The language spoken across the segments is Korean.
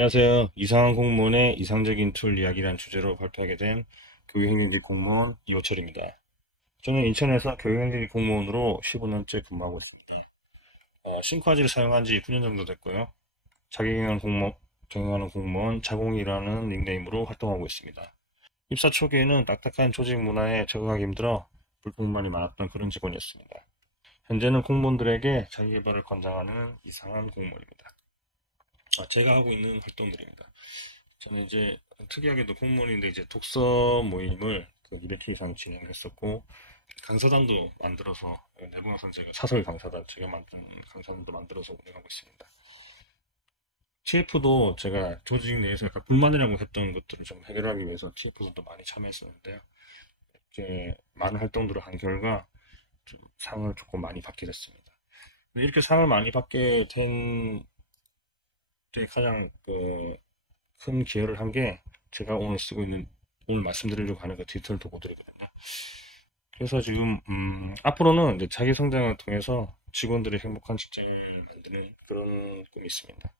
안녕하세요. 이상한 공무원의 이상적인 툴 이야기란 주제로 발표하게 된 교육행정직 공무원 이호철입니다. 저는 인천에서 교육행정직 공무원으로 15년째 근무하고 있습니다. 신과지를 사용한 지 9년 정도 됐고요. 경영하는 공무원 자공이라는 닉네임으로 활동하고 있습니다. 입사 초기에는 딱딱한 조직 문화에 적응하기 힘들어 불평만이 많았던 그런 직원이었습니다. 현재는 공무원들에게 자기계발을 권장하는 이상한 공무원입니다. 제가 하고 있는 활동들입니다. 저는 이제 특이하게도 공무원인데 이제 독서 모임을 200회 이상 진행했었고 강사단도 만들어서 내부강사 제가 사설 강사단 제가 만든 강사단도 만들어서 운영하고 있습니다. TF도 제가 조직 내에서 약간 불만이라고 했던 것들을 좀 해결하기 위해서 TF도 많이 참여했었는데요. 이렇게 많은 활동들을 한 결과 좀 상을 조금 많이 받게 됐습니다. 이렇게 상을 많이 받게 된 데 가장 큰 기여를 한 게 제가 오늘 말씀드리려고 하는 그 디지털 도구들이거든요. 그래서 지금 앞으로는 이제 자기 성장을 통해서 직원들의 행복한 직장을 만드는 그런 꿈이 있습니다.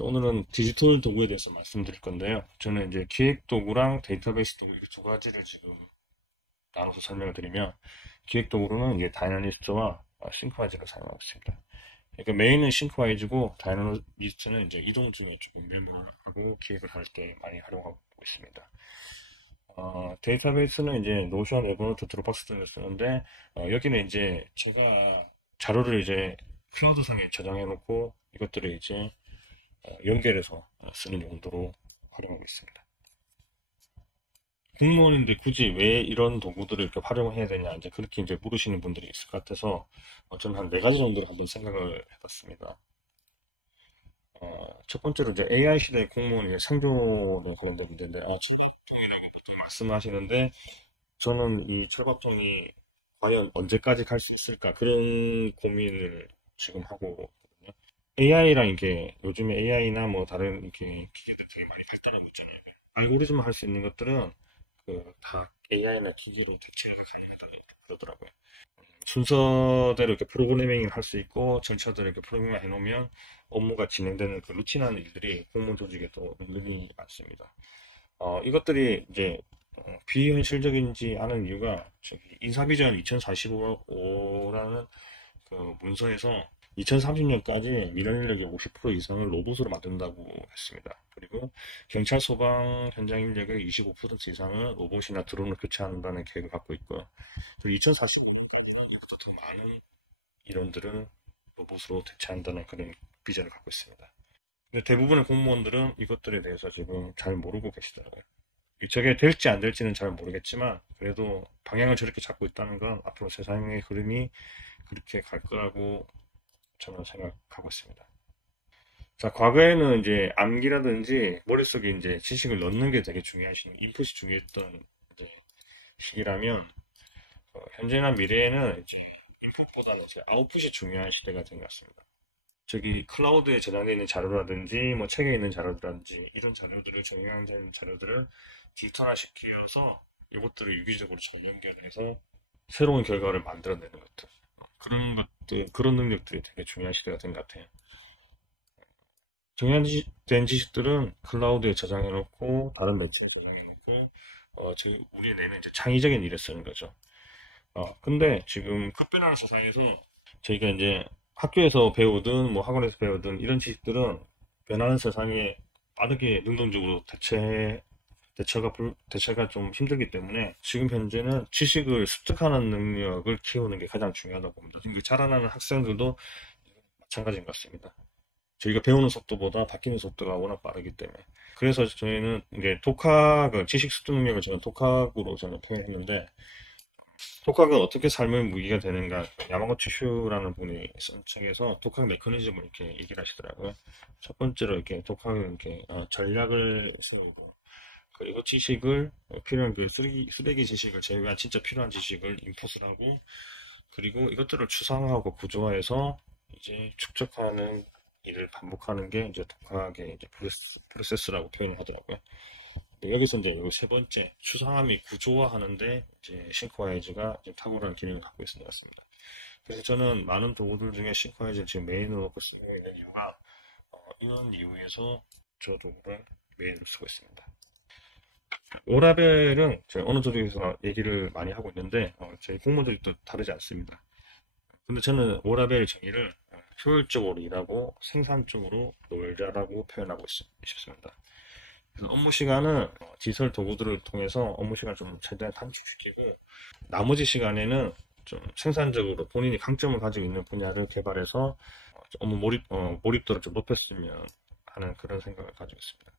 오늘은 디지털 도구에 대해서 말씀드릴 건데요. 저는 이제 기획 도구랑 데이터베이스 도구 이두 가지를 지금 나눠서 설명을 드리면 기획 도구로는 이제 다이나리스트와 싱크와이즈를 사용하고 있습니다. 그러니까 메인은 싱크와이즈고 다이나리스트는 이제 이동 중에 조금 유명하고 기획을 할 때 많이 활용하고 있습니다. 데이터베이스는 이제 노션, 에버노트, 드롭박스 등을 쓰는데 여기는 이제 제가 자료를 이제 클라우드상에 저장해 놓고 이것들을 이제 연결해서 쓰는 용도로 활용하고 있습니다. 공무원인데 굳이 왜 이런 도구들을 이렇게 활용해야 되냐 이제 그렇게 이제 물으시는 분들이 있을 것 같아서 저는 한 네 가지 정도를 한번 생각을 해봤습니다. 첫 번째로 이제 AI 시대 공무원의 생존에 관련된 문제인데, 철밥통이라고 보통 말씀하시는데, 저는 이 철밥통이 과연 언제까지 갈 수 있을까? 그런 고민을 지금 하고 있거든요. AI랑 이게, 요즘에 AI나 뭐 다른 이렇게 기기들 되게 많이 발달하고 있잖아요. 알고리즘 할 수 있는 것들은 다 AI나 기기로 대체가 가능하다고 그러더라고요. 순서대로 이렇게 프로그래밍을 할 수 있고 절차대로 이렇게 프로그래밍을 해놓으면 업무가 진행되는 그 루틴한 일들이 공무원 조직에도 은근히 많습니다. 이것들이 이제 비현실적인지 않은 이유가 저기 인사비전 2045라는 그 문서에서 2030년까지 민원 인력의 50% 이상을 로봇으로 만든다고 했습니다. 그리고 경찰 소방 현장 인력의 25% 이상을 로봇이나 드론을 교체한다는 계획을 갖고 있고요. 그리고 2045년까지는 이보다 더 많은 인원들을 로봇으로 대체한다는 그런 비전을 갖고 있습니다. 근데 대부분의 공무원들은 이것들에 대해서 지금 잘 모르고 계시더라고요. 저게 될지 안 될지는 잘 모르겠지만 그래도 방향을 저렇게 잡고 있다는 건 앞으로 세상의 흐름이 그렇게 갈 거라고 저는 생각하고 있습니다. 자, 과거에는 이제 암기라든지 머릿속에 이제 지식을 넣는 게 되게 중요하신, 인풋이 중요했던 이제 시기라면, 현재나 미래에는 이제 인풋보다는 이제 아웃풋이 중요한 시대가 된 것 같습니다. 저기 클라우드에 저장되어 있는 자료라든지, 뭐 책에 있는 자료라든지, 이런 자료들을, 중요한 자료들을 디지털화 시켜서 이것들을 유기적으로 잘 연결해서 새로운 결과를 만들어내는 것들. 그런 능력들이 되게 중요한 시대가 된 것 같아요. 정해진 지식들은 클라우드에 저장해놓고 다른 매체에 저장해놓고 우리 뇌는 이제 창의적인 일에 쓰는 거죠. 근데 지금 급변하는 세상에서 저희가 이제 학교에서 배우든 뭐 학원에서 배우든 이런 지식들은 변하는 세상에 빠르게 능동적으로 대처가 좀 힘들기 때문에 지금 현재는 지식을 습득하는 능력을 키우는 게 가장 중요하다고 봅니다. 지금 자라나는 학생들도 마찬가지인 것 같습니다. 저희가 배우는 속도보다 바뀌는 속도가 워낙 빠르기 때문에. 그래서 저희는 이제 지식 습득 능력을 저는 독학으로 저는 표현했는데, 독학은 어떻게 삶의 무기가 되는가, 야마구치 슈라는 분이 쓴 책에서 독학 메커니즘을 이렇게 얘기를 하시더라고요. 첫 번째로 이렇게 독학은 이렇게 전략을 세우고, 그리고 필요한 쓰레기 지식을 제외한 진짜 필요한 지식을 인풋을 하고, 그리고 이것들을 추상화하고 구조화해서 이제 축적하는 일을 반복하는 게 이제 독학의 이제 프로세스라고 표현을 하더라고요. 여기서 이제 세 번째 추상화 및 구조화하는데 이제 싱크와이즈가 탁월한 기능을 갖고 있는 것 같습니다. 그래서 저는 많은 도구들 중에 싱크와이즈를 지금 메인으로 놓고 쓰고 있는 이유가 이런 이유에서 저도를 매일 쓰고 있습니다. 오라벨은 제가 어느 조직에서 얘기를 많이 하고 있는데 저희 공무원들이 또 다르지 않습니다. 근데 저는 오라벨 정의를 효율적으로 일하고 생산적으로 놀자라고 표현하고 있습니다. 그래서 업무 시간은 디지털 도구들을 통해서 업무 시간을 좀 최대한 단축시키고 나머지 시간에는 좀 생산적으로 본인이 강점을 가지고 있는 분야를 개발해서 업무 몰입도를 좀 높였으면 하는 그런 생각을 가지고 있습니다.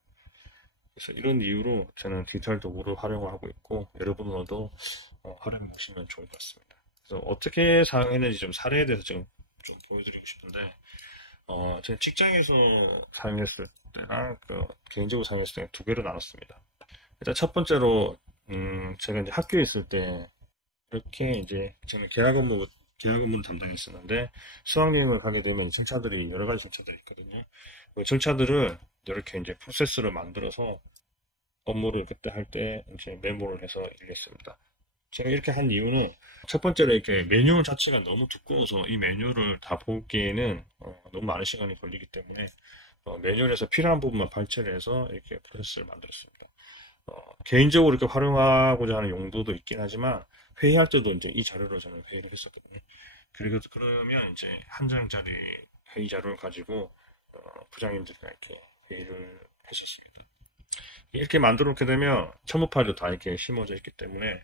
그래서 이런 이유로 저는 디지털 도구를 활용하고 있고 여러분들도 활용해 보시면 좋을 것 같습니다. 그래서 어떻게 사용했는지 좀 사례에 대해서 좀 보여드리고 싶은데 제가 직장에서 사용했을 때랑 개인적으로 사용했을 때 두 개로 나눴습니다. 일단 첫 번째로 제가 이제 학교에 있을 때 이렇게 이제 저는 계약 업무를 담당했었는데 수학여행을 가게 되면 절차들이 여러 가지 절차들이 있거든요. 그 절차들을 이렇게 이제 프로세스를 만들어서 업무를 그때 할 때 이제 메모를 해서 일했습니다. 제가 이렇게 한 이유는 첫 번째로 이렇게 매뉴얼 자체가 너무 두꺼워서 이 매뉴얼을 다 보기에는 너무 많은 시간이 걸리기 때문에 매뉴얼에서 필요한 부분만 발췌를 해서 이렇게 프로세스를 만들었습니다. 개인적으로 이렇게 활용하고자 하는 용도도 있긴 하지만 회의할 때도 이제 이 자료로 저는 회의를 했었거든요. 그리고 그러면 이제 한 장짜리 회의 자료를 가지고 부장님들과 이렇게 회의를 할 수 있습니다. 이렇게 만들어 놓게 되면 첨부 파일도 다 이렇게 심어져 있기 때문에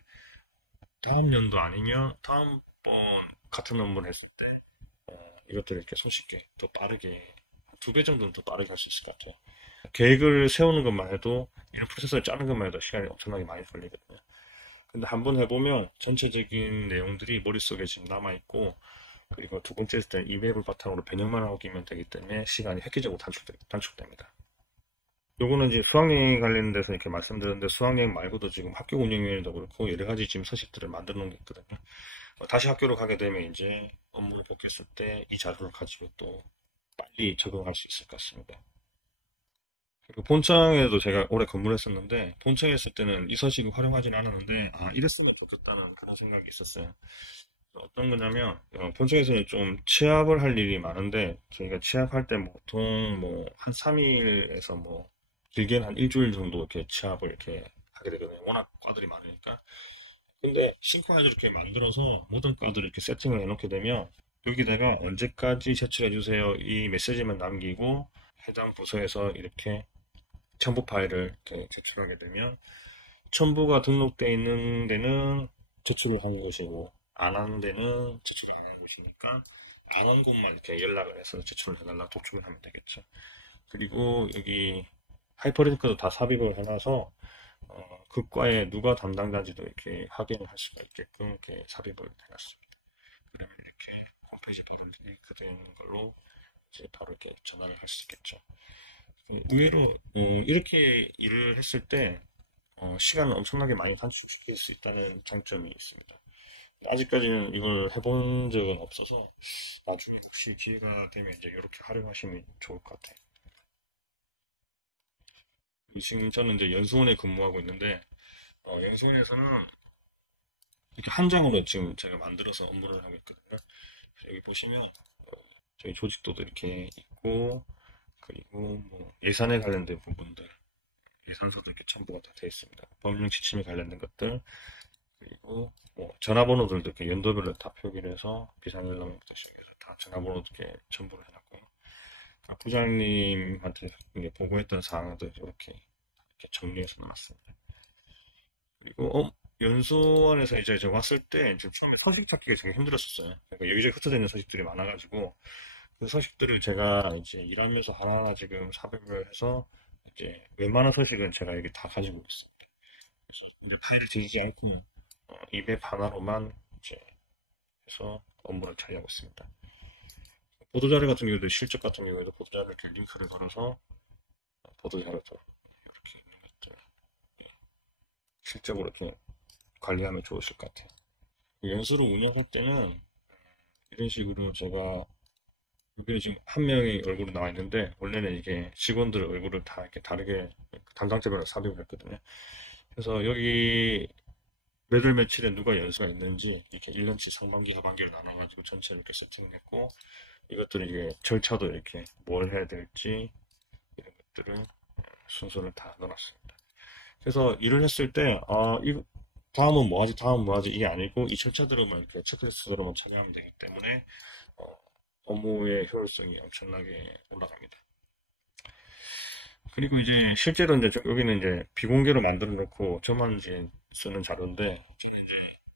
다음 연도 아니면 다음번 같은 업무를 했을 때 이것들을 이렇게 손쉽게 더 빠르게 두 배 정도는 더 빠르게 할 수 있을 것 같아요. 계획을 세우는 것만 해도 이런 프로세서를 짜는 것만 해도 시간이 엄청나게 많이 걸리거든요. 근데 한번 해보면 전체적인 내용들이 머릿속에 지금 남아있고 그리고 두 번째 했을 때 이 웹을 바탕으로 변형만 하고 끼면 되기 때문에 시간이 획기적으로 단축됩니다. 요거는 이제 수학여행 관련돼서 이렇게 말씀드렸는데 수학여행 말고도 지금 학교 운영여행도 그렇고 여러 가지 지금 서식들을 만들어 놓은 게 있거든요. 다시 학교로 가게 되면 이제 업무를 복귀했을 때 이 자료를 가지고 또 빨리 적응할 수 있을 것 같습니다. 그리고 본청에도 제가 오래 근무를 했었는데 본청에 있을 때는 이 서식을 활용하진 않았는데 이랬으면 좋겠다는 그런 생각이 있었어요. 어떤 거냐면 본청에서는 좀 취합을 할 일이 많은데 저희가 취합할 때 보통 뭐 한 3일에서 뭐 길게는 한 일주일 정도 이렇게 취합을 이렇게 하게 되거든요. 워낙 과들이 많으니까. 근데 싱크하이드 이렇게 만들어서 모든 과들을 이렇게 세팅을 해놓게 되면 여기다가 언제까지 제출해 주세요 이 메시지만 남기고 해당 부서에서 이렇게 첨부 파일을 이렇게 제출하게 되면 첨부가 등록되어 있는 데는 제출을 하는 것이고 안 하는 데는 제출을 안 하는 것이니까 안 한 곳만 이렇게 연락을 해서 제출을 해달라 독촉을 하면 되겠죠. 그리고 여기 하이퍼링크도 다 삽입을 해놔서 그 과에 누가 담당자인지도 이렇게 확인을 할 수가 있게끔 이렇게 삽입을 해놨습니다. 그러면 이렇게 홈페이지 바로 링크된 걸로 이제 바로 이렇게 전화를 할 수 있겠죠. 의외로 이렇게 일을 했을 때 시간을 엄청나게 많이 단축시킬 수 있다는 장점이 있습니다. 아직까지는 이걸 해본 적은 없어서 나중에 혹시 기회가 되면 이제 이렇게 활용하시면 좋을 것 같아요. 지금 저는 이제 연수원에 근무하고 있는데 연수원에서는 이렇게 한 장으로 지금 제가 만들어서 업무를 하고 있거든요. 여기 보시면 저희 조직도도 이렇게 있고 그리고 뭐 예산에 관련된 부분들 예산서도 이렇게 첨부가 다 되어 있습니다. 법령 지침에 관련된 것들 그리고 뭐 전화번호들도 이렇게 연도별로 다 표기를 해서 비상연락부터 시작해서 다 전화번호 이렇게 첨부를 해놨고 부장님한테 보고했던 사항들 이렇게 정리해서 놨습니다. 그리고 연수원에서 이제 저 왔을 때 좀 서식 찾기가 되게 힘들었었어요. 그러니까 여기저기 흩어져 있는 서식들이 많아가지고 그 서식들을 제가 이제 일하면서 하나하나 지금 삽입을 해서 이제 웬만한 서식은 제가 여기 다 가지고 있습니다. 그래서 이제 파일을 뒤지지 않고 이맵 하나로만 이제 해서 업무를 처리하고 있습니다. 보도자료 같은 경우도 실적 같은 경우에도 보도자료 이렇게 링크를 걸어서 보도자료도 이렇게 있는 것들 실적으로 이렇게 관리하면 좋으실 것 같아요. 연수를 운영할 때는 이런 식으로 제가 여기 지금 한 명의 얼굴이 나와 있는데 원래는 이게 직원들 얼굴을 다 이렇게 다르게 담당자별로 삽입을 했거든요. 그래서 여기 몇 월 며칠에 누가 연수가 있는지 이렇게 1년치 상반기 하반기로 나눠가지고 전체를 이렇게 세팅했고 이것들은 이게 절차도 이렇게 뭘 해야 될지 것들을 순서를 다 넣어놨습니다. 그래서 일을 했을 때, 다음은 뭐 하지, 다음은 뭐 하지, 이게 아니고, 이 절차대로만 이렇게 체크리스트대로만 처리하면 되기 때문에, 어, 업무의 효율성이 엄청나게 올라갑니다. 그리고 이제 실제로 이제 여기는 이제 비공개로 만들어 놓고 저만 이제 쓰는 자료인데,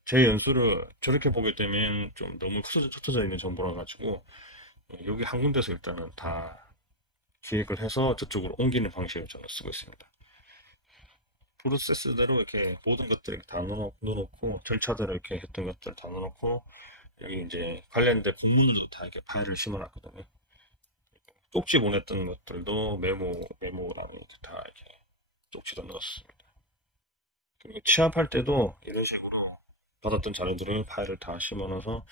제 연수를 저렇게 보게 되면 좀 너무 흩어져 있는 정보라 가지고, 여기 한 군데서 일단은 다 기획을 해서 저쪽으로 옮기는 방식을 저는 쓰고 있습니다. 프로세스대로 이렇게 모든 것들을 다 넣어놓고 절차대로 이렇게 했던 것들 다 넣어놓고 여기 이제 관련된 공문으로 다 이렇게 파일을 심어놨거든요. 쪽지 보냈던 것들도 메모란에 이렇게 다 이렇게 쪽지도 넣었습니다. 그리고 취합할 때도 이런 식으로 받았던 자료들을 파일을 다 심어넣어서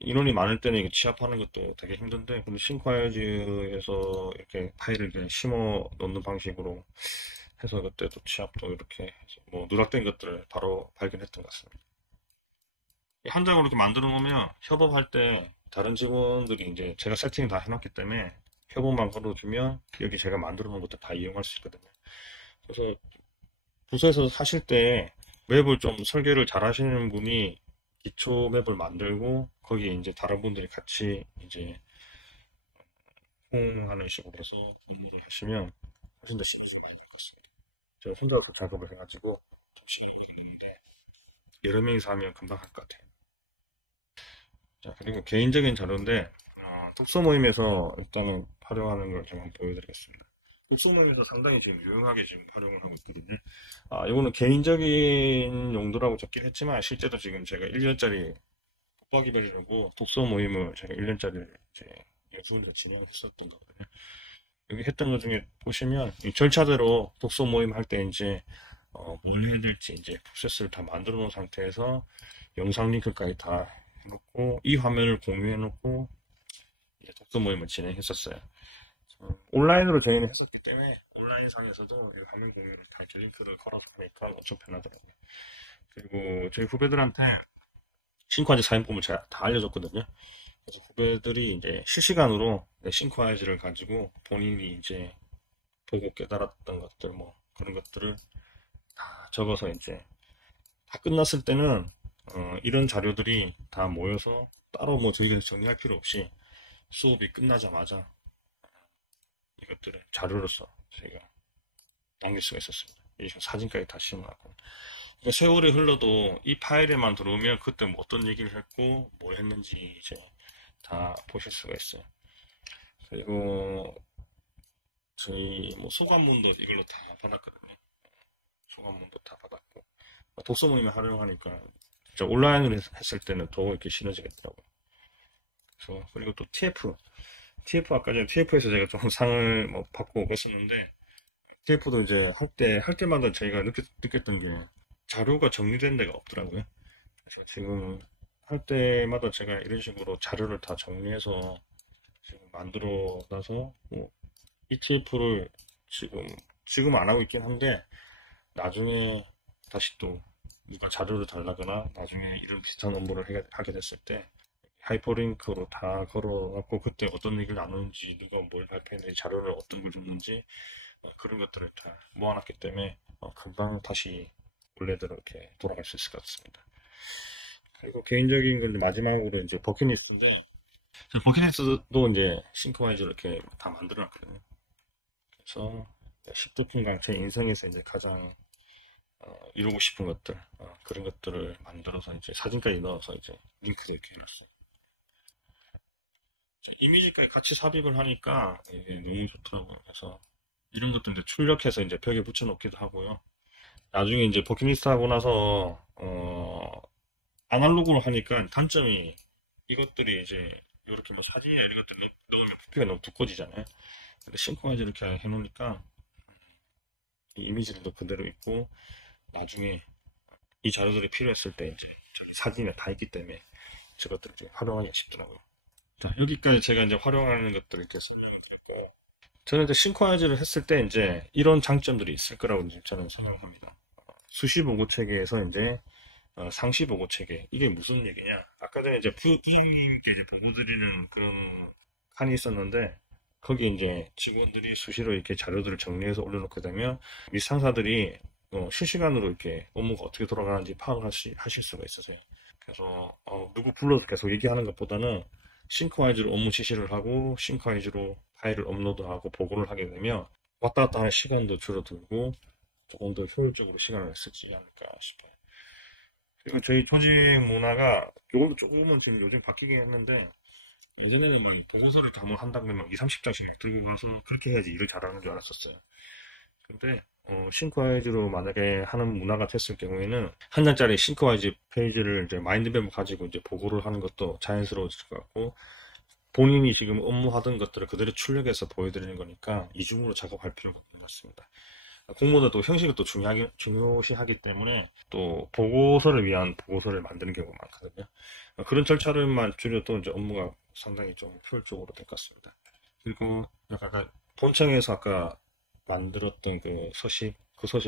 인원이 많을 때는 이게 취합하는 것도 되게 힘든데 근데 싱크와이즈에서 이렇게 파일을 그냥 심어 놓는 방식으로 해서 그때도 취합도 이렇게 해서 뭐 누락된 것들을 바로 발견했던 것 같습니다. 한 장으로 이렇게 만들어 놓으면 협업할 때 다른 직원들이 이제 제가 세팅 다 해놨기 때문에 협업만 걸어주면 여기 제가 만들어 놓은 것도 다 이용할 수 있거든요. 그래서 부서에서 하실 때 맵을 좀 설계를 잘 하시는 분이 기초 맵을 만들고 거기에 이제 다른 분들이 같이 이제 호응하는 식으로 해서 업무를 하시면 훨씬 더 시간이 많이 날 것 같습니다. 제가 혼자서 작업을 해가지고 좀 시간이 걸리는데 여러 명이서 하면 금방 할 것 같아요. 자, 그리고 개인적인 자료인데 독서 모임에서 일단은 활용하는 걸 제가 한번 보여드리겠습니다. 독서 모임에서 상당히 지금 유용하게 지금 활용을 하고 있거든요. 이거는 개인적인 용도라고 적긴 했지만 실제로 지금 제가 1년짜리 붙박이별이라고 독서 모임을 제가 1년짜리 이제 연수원에서 진행했었던 거거든요. 여기 했던 것 중에 보시면 이 절차대로 독서 모임 할 때 이제 뭘 해야 될지 이제 프로세스를 다 만들어 놓은 상태에서 영상 링크까지 다 해놓고 이 화면을 공유해 놓고 이제 독서 모임을 진행했었어요. 온라인으로 저희는 했었기 때문에 온라인상에서도 이 화면 공유를 다 이렇게 링크를 걸어서 하니까 엄청 편하더라고요. 그리고 저희 후배들한테 싱크와이즈 사용법을 제가 다 알려줬거든요. 그래서 후배들이 이제 실시간으로 싱크와이즈를 가지고 본인이 이제 보고 깨달았던 것들 뭐 그런 것들을 다 적어서 이제 다 끝났을 때는 이런 자료들이 다 모여서 따로 뭐 저희가 정리할 필요 없이 수업이 끝나자마자 이것들을 자료로서 저희가 남길 수가 있었습니다. 이 사진까지 다 심어놨고 세월이 흘러도 이 파일에만 들어오면 그때 뭐 어떤 얘기를 했고 뭐 했는지 이제 다 보실 수가 있어요. 그리고 저희 뭐 소감문도 이걸로 다 받았거든요. 소감문도 다 받았고 독서 모임을 활용하니까 진짜 온라인으로 했을 때는 더 이렇게 시너지겠더라고요. 그래서 그리고 또 TF 아까 전에 TF에서 제가 좀 상을 뭐 받고 그랬었는데 TF도 이제 할 때마다 저희가 느꼈던 게 자료가 정리된 데가 없더라고요. 그래서 지금 할 때마다 제가 이런 식으로 자료를 다 정리해서 지금 만들어 놔서 뭐 ETF를 지금 안 하고 있긴 한데 나중에 다시 또 누가 자료를 달라거나 나중에 이런 비슷한 업무를 하게 됐을 때 하이퍼링크로 다 걸어갖고 그때 어떤 얘기를 나누는지 누가 뭘 발표했는지 자료를 어떤 걸 줬는지 그런 것들을 다 모아놨기 때문에 금방 다시 원래대로 이렇게 돌아갈 수 있을 것 같습니다. 그리고 개인적인 건데 마지막으로 이제 버킷리스트인데 버킷리스트도 이제 싱크와이즈로 이렇게 다 만들어놨거든요. 그래서 10도풍강 제 인생에서 이제 가장 이루고 싶은 것들 그런 것들을 만들어서 이제 사진까지 넣어서 이제 링크도 이렇게 열었어요. 이미지까지 같이 삽입을 하니까 이게 너무 좋더라고요. 그래서 이런 것도 이제 출력해서 이제 벽에 붙여놓기도 하고요. 나중에 이제 버킷리스트 하고 나서 아날로그로 하니까 단점이 이것들이 이제 이렇게 뭐 사진이나 이런 것들 넣으면 부피가 너무 두꺼워지잖아요. 근데 싱크와이즈 이렇게 해놓으니까 이 이미지들도 그대로 있고 나중에 이 자료들이 필요했을 때 이제 사진에 다 있기 때문에 저것들을 이제 활용하기 쉽더라고요. 자, 여기까지 제가 이제 활용하는 것들을 이렇게 설명드렸고 저는 이제 싱크와이즈를 했을 때 이제 이런 장점들이 있을 거라고 이제 저는 생각합니다. 수시 보고 체계에서 이제 상시 보고 체계 이게 무슨 얘기냐? 아까 전에 이제 부님께 보고 드리는 그런 칸이 있었는데 거기 이제 직원들이 수시로 이렇게 자료들을 정리해서 올려놓게 되면 이 상사들이 실시간으로 이렇게 업무가 어떻게 돌아가는지 하실 수가 있으세요. 그래서 누구 불러서 계속 얘기하는 것보다는 싱크와이즈로 업무 지시를 하고 싱크와이즈로 파일을 업로드하고 보고를 하게 되면 왔다 갔다 하는 시간도 줄어들고 조금 더 효율적으로 시간을 쓰지 않을까 싶어요. 그리고 저희 조직 문화가 요것도 조금은 지금 요즘 바뀌긴 했는데 예전에는 막 보고서를 다 뭐 한다면 막 2, 30장씩 막 들고 가서 그렇게 해야지 일을 잘하는 줄 알았었어요. 근데 싱크와이즈로 만약에 하는 문화가 됐을 경우에는 한 장짜리 싱크와이즈 페이지를 이제 마인드맵을 가지고 이제 보고를 하는 것도 자연스러워질 것 같고 본인이 지금 업무하던 것들을 그대로 출력해서 보여드리는 거니까 이중으로 작업할 필요가 없는 것 같습니다. 공모도 형식을 또 중요시하기 때문에 또 보고서를 위한 보고서를 만드는 경우가 많거든요. 그런 절차를만 줄여도 이제 업무가 상당히 좀 효율적으로 될 것 같습니다. 그리고 약간 본청에서 아까 만들었던 그 소식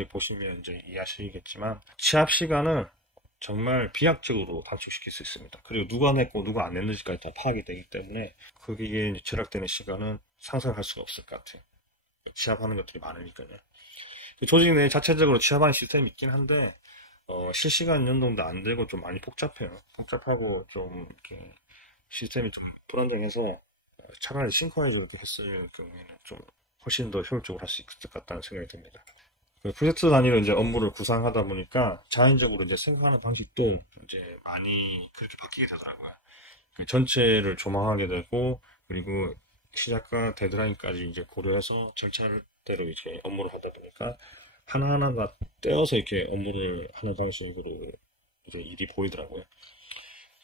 보시면 이제 이해하시겠지만 취합 시간은 정말 비약적으로 단축시킬 수 있습니다. 그리고 누가 냈고 누가 안 냈는지까지 다 파악이 되기 때문에 거기에 이제 절약되는 시간은 상상할 수가 없을 것 같아요. 취합하는 것들이 많으니까요. 조직 내 자체적으로 취합하는 시스템이 있긴 한데 실시간 연동도 안 되고 좀 많이 복잡해요. 복잡하고 좀 이렇게 시스템이 좀 불안정해서 차라리 싱크로나이즈 이렇게 했을 경우에는 좀 훨씬 더 효율적으로 할 수 있을 것 같다는 생각이 듭니다. 그 프로젝트 단위로 이제 업무를 구상하다 보니까 자연적으로 이제 생각하는 방식도 이제 많이 그렇게 바뀌게 되더라고요. 그 전체를 조망하게 되고 그리고 시작과 데드라인까지 이제 고려해서 절차대로 이제 업무를 하다 보니까 하나하나가 떼어서 이렇게 업무를 하는 방식으로 이제 일이 보이더라고요.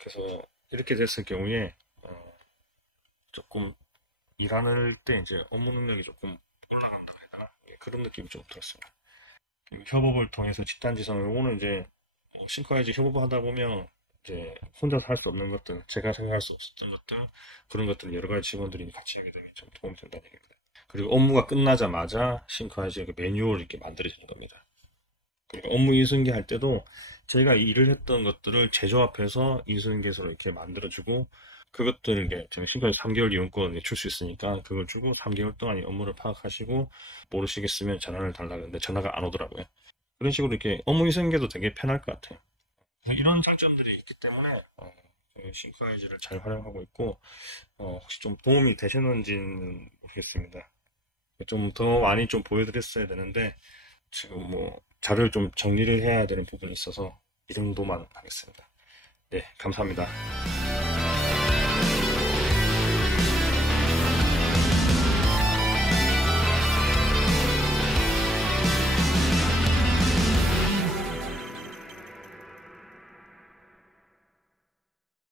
그래서 이렇게 됐을 경우에 조금 일하는 때 이제 업무 능력이 조금 올라간다 해야 되나? 예, 그런 느낌이 좀 들었습니다. 그리고 협업을 통해서 집단지성, 요거는 이제 싱크와이즈 협업을 하다 보면 이제 혼자서 할 수 없는 것들, 제가 생각할 수 없었던 것들, 그런 것들을 여러 가지 직원들이 같이 하게 되면 좀 도움이 된다는 얘기입니다. 그리고 업무가 끝나자마자 싱크와이즈의 그 매뉴얼을 이렇게 만들어지는 겁니다. 그러니까 업무 인수인계 할 때도 저희가 일을 했던 것들을 재조합해서 인수인계서로 이렇게 만들어주고 그것들을 이제 저는 싱크와이즈 3개월 이용권 줄 수 있으니까 그걸 주고 3개월 동안 이 업무를 파악하시고 모르시겠으면 전화를 달라 그러는데 전화가 안 오더라고요. 그런 식으로 이렇게 업무 인수인계도 되게 편할 것 같아요. 이런 장점들이 있기 때문에 싱크와이즈를 잘 활용하고 있고 혹시 좀 도움이 되셨는지는 모르겠습니다. 좀 더 많이 좀 보여드렸어야 되는데 지금 뭐 자료를 좀 정리를 해야 되는 부분이 있어서 이 정도만 하겠습니다. 네, 감사합니다.